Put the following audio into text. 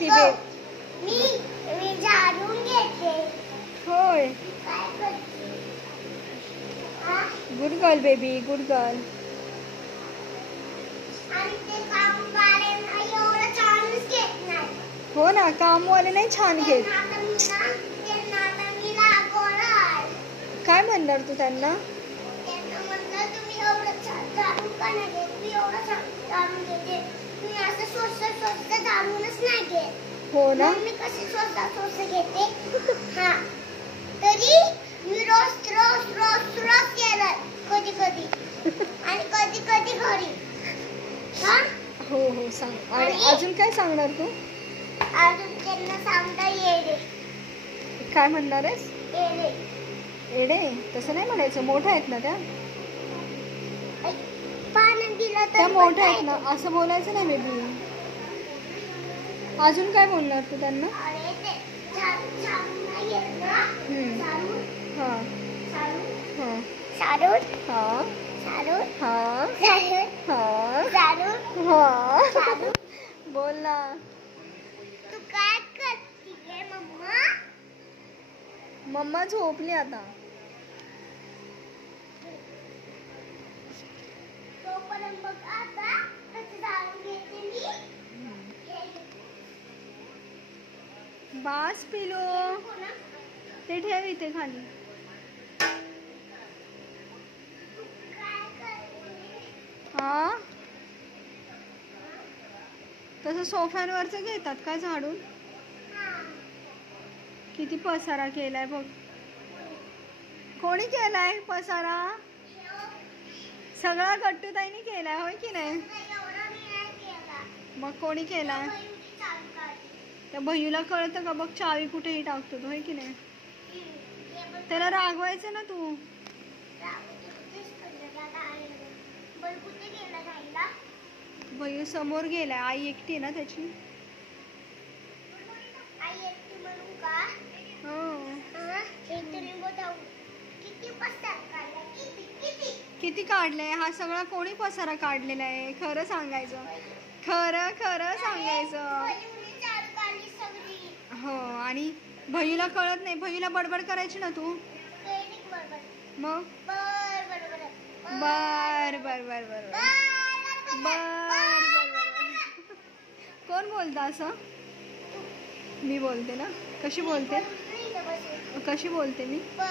ती बे मी झाडून घेते. होय. काय करते? हा? Good girl baby, good girl. आणि ते कामवाले ना एवढं छानच घेत नाही. हो ना, कामवाले नाही छान घेत. त्यांना आता मी लागवणार. काय म्हणणार तू त्यांना? त्यांना म्हणलं तुम्ही एवढं छान झाडून का नाही घेत? मी एवढं छान झाडून घेते. मी असं स्वच्छ झाडूनच नाही घेत. हो ना. मग मी कशी स्वच्छ घेते? हा. तरी मी रोज केलं कधी कधी आणि कधी कधी घरी. हा? हो हो सांग. आणि आणि? अजून काय सांगणार तू? अजून त्यांना सांगता येडे. काय म्हणणार आहेस? येडे. एडे तसं नाही म्हणायचं, मोठ्या आहेत ना त्या. पाणी दिलं तर त्या मोठ्या आहेत ना, असं बोलायचं नाही बेबी. अजून काय बोलणार तू त्यांना? अरे ते झाडून नाही घेत ना. झाडून. हा झाडून. हा झाडून. हा झाडून. हा झाडून. हा झाडून. हा. झाडून. बोल ना. तू काय करतीये मम्मा? मम्मा झोपली आता. तोपर्यंत बघ आता कसं झाडून घेते मी. बास पिलो. ते ठेव इथे खाली. हा, तसं सोफ्यांवरचं घेतात का झाडून? किती पसारा केलाय बघ. कोणी केलाय पसारा? सगळा गट्टूताईने केलाय, होय की नाही? मग कोणी केलाय? त्या भैयूला कळतं का बघ, चावी कुठेही टाकतो तो, होय की नाही? त्याला रागवायचं ना तू. भैयू समोर गेलाय, आई एकटी आहे ना त्याची. आई एकटी म्हणून का? किती काढलंय? हा सगळा कोणी पसारा काढलेला आहे? खरं सांगायचं, खरं खरं सांगायचं. हो, आणि भैयूला कळत नाही. भैयूला बडबड करायची ना तू. मग बर बर बर बर बर बर बर. कोण बोलतं असं? मी बोलते ना. कशी बोलते? कशी बोलते मी?